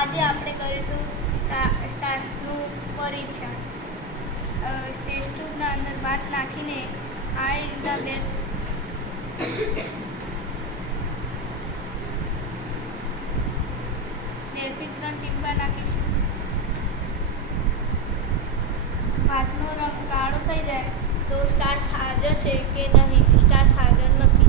આજે આપણે કરીશું સ્ટાર્સનું પરીક્ષણ. ટેસ્ટ ટ્યુબના અંદર ભાત નાખીને આ રીતના બે થી 3 ટીપા નાખીશું. ભાતનો રંગ કાળો થઈ જાય તો સ્ટાર્સ હાજર છે કે નહીં. સ્ટાર્સ હાજર નથી.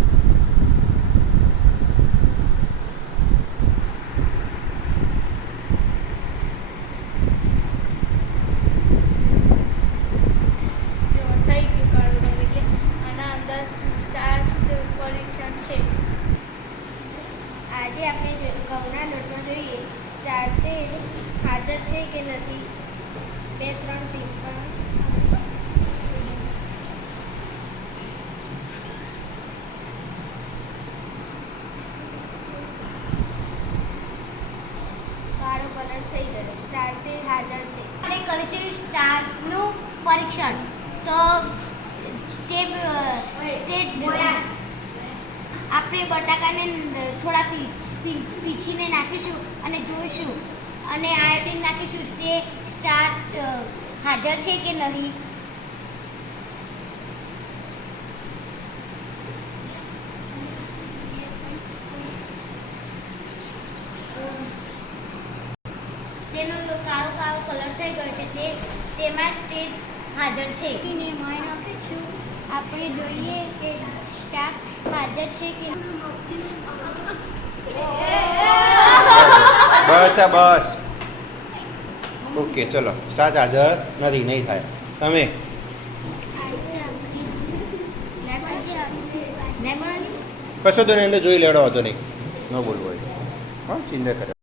આજે આપણે ઘઉંના લોટમાં જોઈએ સ્ટાર તેલ હાજર છે કે નથી. 2-3 ટીપા કાળો કલર થઈ ગયો. સ્ટાર તેલ હાજર છે. આપણે કરીશું સ્ટાર્સનું પરીક્ષણ. તો આપણે બટાકાને થોડા પીછીને નાખીશું અને જોઈશું અને આયોડીન નાખીશું તે સ્ટાર્ચ હાજર છે કે નહીં. તેનો કાળો કાળો કલર થઈ ગયો છે. તેમાં સ્ટેજ હાજર છે. નાખીશું. આપણે જોઈએ કે સ્ટાર્ચ હાજર છે કે બસ ઓકે ચલો. સ્ટાર્ચ હાજર નથી, નહીં થાય. તમે કશો તો અંદર જોઈ લેવડો હતો નહીં. ન બોલવું હોય હા ચિંતા કરે.